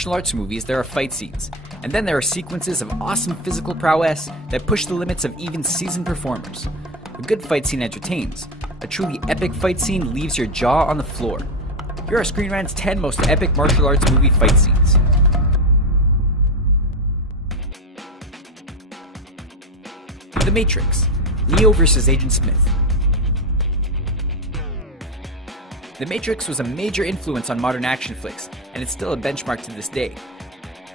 martial arts movies, there are fight scenes, and then there are sequences of awesome physical prowess that push the limits of even seasoned performers. A good fight scene entertains. A truly epic fight scene leaves your jaw on the floor. Here are Screen Rant's 10 most epic martial arts movie fight scenes. The Matrix. Neo vs. Agent Smith. The Matrix was a major influence on modern action flicks, and it's still a benchmark to this day.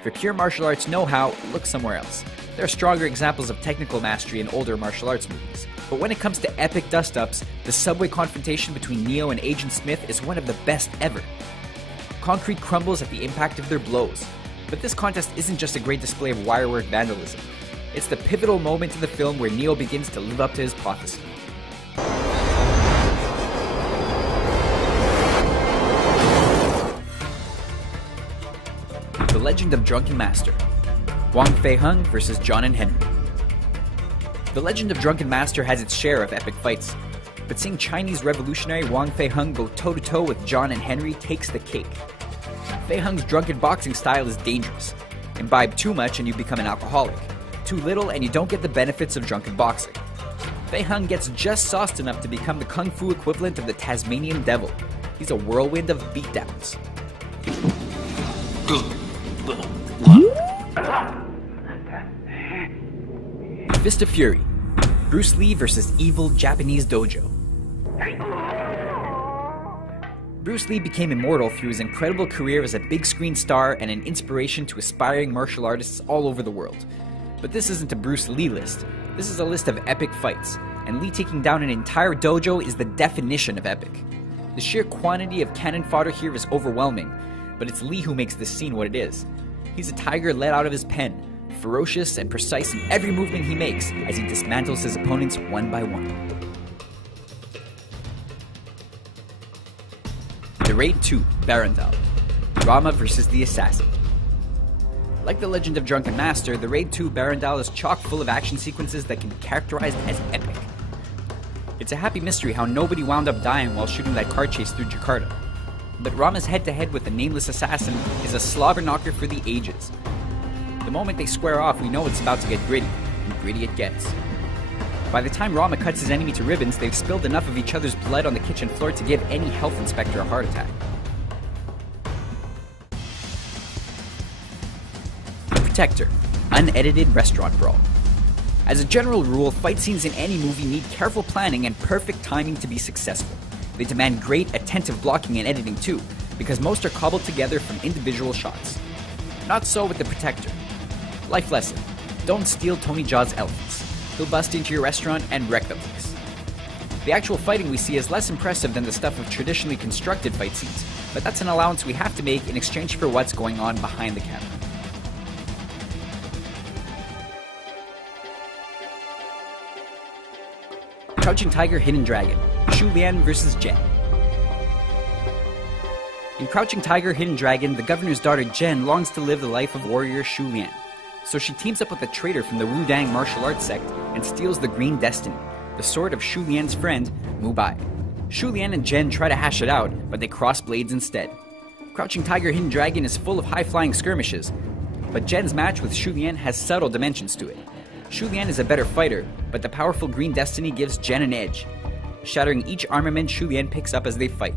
For pure martial arts know-how, look somewhere else. There are stronger examples of technical mastery in older martial arts movies. But when it comes to epic dust-ups, the subway confrontation between Neo and Agent Smith is one of the best ever. Concrete crumbles at the impact of their blows. But this contest isn't just a great display of wirework vandalism. It's the pivotal moment in the film where Neo begins to live up to his prophecy. The Legend of Drunken Master. Wong Fei-hung vs. John and Henry. The Legend of Drunken Master has its share of epic fights, but seeing Chinese revolutionary Wong Fei-hung go toe-to-toe with John and Henry takes the cake. Fei-hung's drunken boxing style is dangerous. Imbibe too much and you become an alcoholic. Too little and you don't get the benefits of drunken boxing. Fei-hung gets just sauced enough to become the kung fu equivalent of the Tasmanian devil. He's a whirlwind of beatdowns. Fist of Fury. Bruce Lee vs. evil Japanese dojo. Bruce Lee became immortal through his incredible career as a big screen star and an inspiration to aspiring martial artists all over the world. But this isn't a Bruce Lee list. This is a list of epic fights, and Lee taking down an entire dojo is the definition of epic. The sheer quantity of cannon fodder here is overwhelming, but it's Lee who makes this scene what it is. He's a tiger let out of his pen, ferocious and precise in every movement he makes as he dismantles his opponents one by one. The Raid 2, Barandal. Rama vs. the Assassin. Like The Legend of Drunken Master, The Raid 2, Barandal is chock full of action sequences that can be characterized as epic. It's a happy mystery how nobody wound up dying while shooting that car chase through Jakarta. But Rama's head-to-head with the nameless assassin is a slobber knocker for the ages. The moment they square off, we know it's about to get gritty, and gritty it gets. By the time Rama cuts his enemy to ribbons, they've spilled enough of each other's blood on the kitchen floor to give any health inspector a heart attack. The Protector. Unedited restaurant brawl. As a general rule, fight scenes in any movie need careful planning and perfect timing to be successful. They demand great, attentive blocking and editing too, because most are cobbled together from individual shots. Not so with The Protector. Life lesson: don't steal Tony Jaa's elephants. He'll bust into your restaurant and wreck the place. The actual fighting we see is less impressive than the stuff of traditionally constructed fight scenes, but that's an allowance we have to make in exchange for what's going on behind the camera. Crouching Tiger, Hidden Dragon. Shu Lian vs. Jen. In Crouching Tiger, Hidden Dragon, the governor's daughter Jen longs to live the life of warrior Shu Lian. So she teams up with a traitor from the Wudang martial arts sect and steals the Green Destiny, the sword of Shu Lian's friend, Mu Bai. Shu Lian and Jen try to hash it out, but they cross blades instead. Crouching Tiger, Hidden Dragon is full of high-flying skirmishes, but Jen's match with Shu Lian has subtle dimensions to it. Shu Lian is a better fighter, but the powerful Green Destiny gives Jen an edge, shattering each armament Shu Lian picks up as they fight.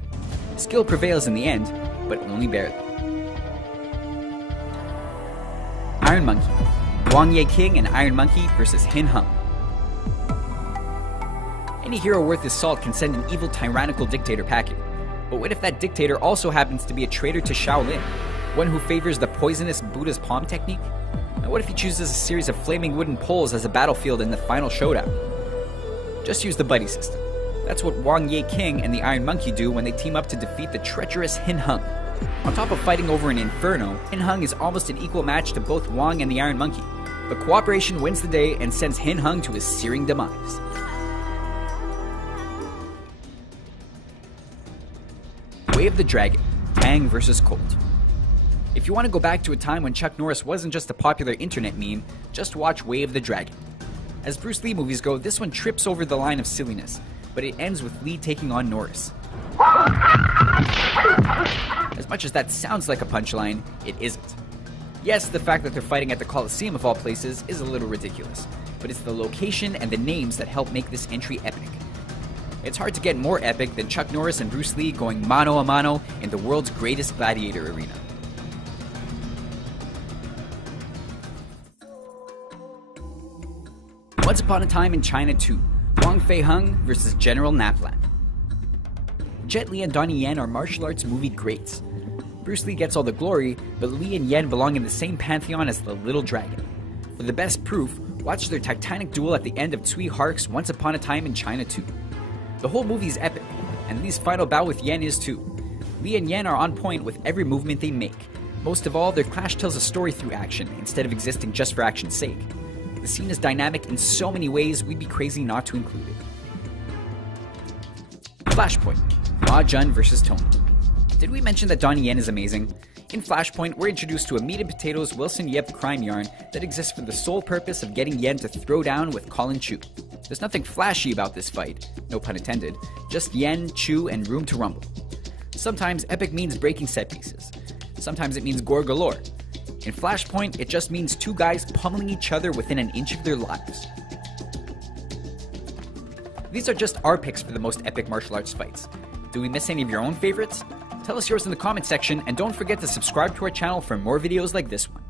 Skill prevails in the end, but only barely. Iron Monkey. Wang Ye King and Iron Monkey vs. Hin Hung. Any hero worth his salt can send an evil tyrannical dictator packing. But what if that dictator also happens to be a traitor to Shaolin, one who favors the poisonous Buddha's palm technique? And what if he chooses a series of flaming wooden poles as a battlefield in the final showdown? Just use the buddy system. That's what Wang Ye King and the Iron Monkey do when they team up to defeat the treacherous Hin Hung. On top of fighting over an inferno, Hin Hung is almost an equal match to both Wang and the Iron Monkey. But cooperation wins the day and sends Hin Hung to his searing demise. Way of the Dragon. Tang vs. Colt. If you want to go back to a time when Chuck Norris wasn't just a popular internet meme, just watch Way of the Dragon. As Bruce Lee movies go, this one trips over the line of silliness, but it ends with Lee taking on Norris. As much as that sounds like a punchline, it isn't. Yes, the fact that they're fighting at the Colosseum of all places is a little ridiculous, but it's the location and the names that help make this entry epic. It's hard to get more epic than Chuck Norris and Bruce Lee going mano a mano in the world's greatest gladiator arena. Once Upon a Time in China 2, Wang Fei Hung vs. General Naplan. Jet Li and Donnie Yen are martial arts movie greats. Bruce Lee gets all the glory, but Li and Yen belong in the same pantheon as the Little Dragon. For the best proof, watch their titanic duel at the end of Tsui Hark's Once Upon a Time in China 2. The whole movie is epic, and Li's final bout with Yen is too. Li and Yen are on point with every movement they make. Most of all, their clash tells a story through action, instead of existing just for action's sake. The scene is dynamic in so many ways, we'd be crazy not to include it. Flashpoint, Ma Jun vs. Tony. Did we mention that Donnie Yen is amazing? In Flashpoint, we're introduced to a meat-and-potatoes Wilson Yip crime yarn that exists for the sole purpose of getting Yen to throw down with Colin Chu. There's nothing flashy about this fight, no pun intended, just Yen, Chu, and room to rumble. Sometimes epic means breaking set pieces. Sometimes it means gore galore. In Flashpoint, it just means two guys pummeling each other within an inch of their lives. These are just our picks for the most epic martial arts fights. Do we miss any of your own favorites? Tell us yours in the comment section, and don't forget to subscribe to our channel for more videos like this one.